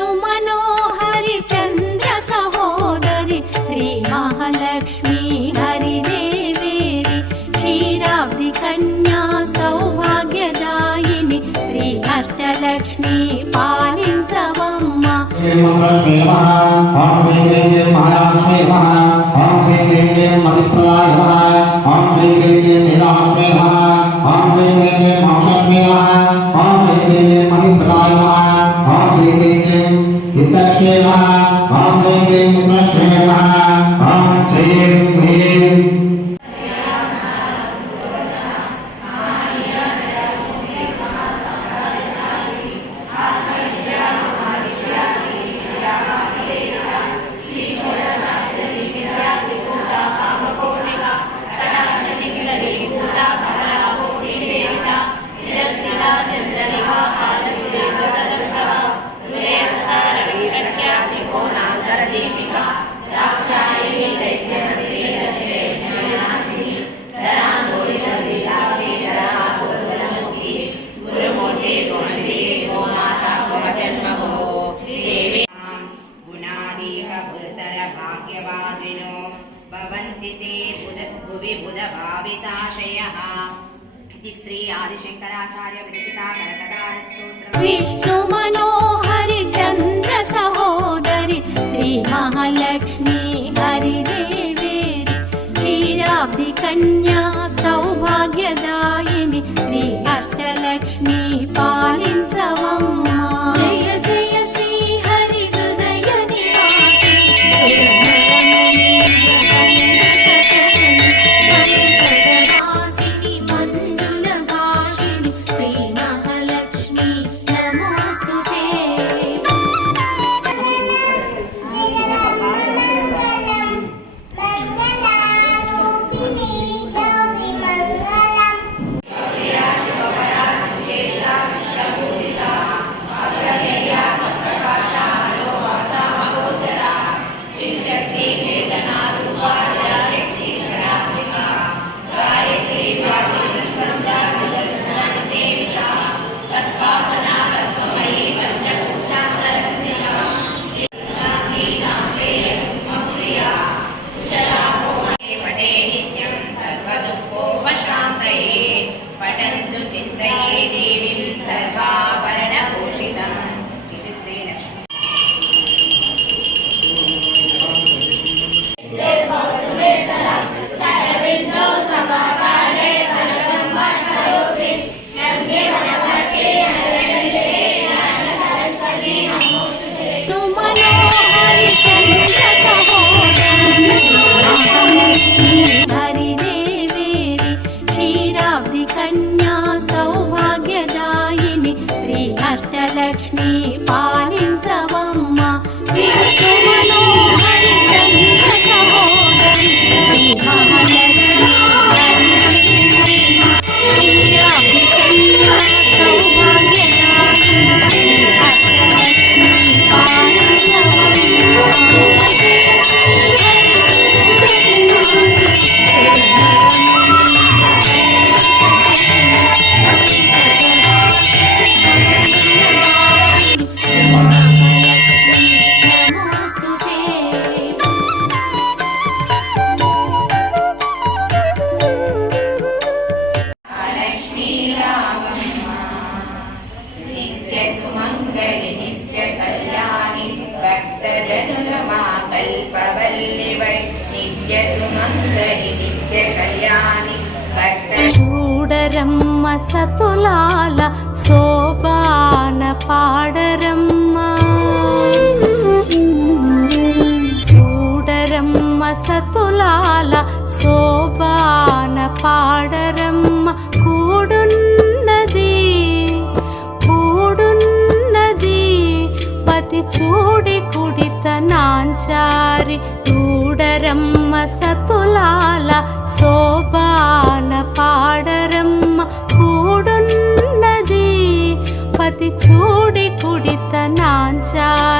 विष्णु मनोहरि चंद्र सहोदरि श्री महालक्ष्मी हरिदेवेरि क्षीराब्धि कन्या सौभाग्यदायिनि श्री अष्टलक्ष्मी पालिंचवम्म श्री महालक्ष्मी नमः ओम श्री क्लीं महालक्ष्मी नमः ओम श्री क्लीं मदिप्रदाय नमः ओम श्री क्लीं वेदालक्ष्मी नमः ओम श्री क्लीं मोक्षलक्ष्मी नमः ओम श्री क्लीं महिप्रदाय नमः ओम श्री क्लीं वित्तलक्ष्मी नमः ओम श्री क्लीं मित्रलक्ष्मी नमः ओम श्री क्लीं श्री आदिशंकराचार्य विरचिता करकदारस्तोत्र विष्णु मनोहरि चंद्र सहोदरि श्री महालक्ष्मी हरिदेवेरि क्षीराब्धि कन्या सौभाग्यदायिनि श्री अष्टलक्ष्मी पालिंचवम्म जय जय श्री हरि हृदय निवासि वासिनि मंजुल भाषिणि श्री महालक्ष्मी नमोस्तुते पठन्तु चिन्तये देवीं सर्वाभरणभूषितम् इति श्रीलक्ष्मी मनोहरि चंद्र सहोदरि महालक्ष्मी हरिदेवेरि क्षीराब्धि कन्या सौभाग्यदायिनि श्री अष्टलक्ष्मी पालिंचवम्म विष्णु मनोहरि चंद्र सहोदरि श्री महालक्ष्मी हरिदेवेरि क्षीराब्धि कन्या सौभाग्यदायिनि श्री अष्टलक्ष्मी पालिंचवम्म जय जय श्री हरि हृदय निवासि చూడరమ్మ సతులాల శోభాన పాడరమ్మ చూడరమ్మ సతులాల శోభాన పాడరమ్మ కూడున్నది పతి చూడి కుడిత నాంచారి చూడరమ్మ సతులాల శోభాన పాడరమ్మ కూడున్నది పతి చూడి కుడిత నాంచారి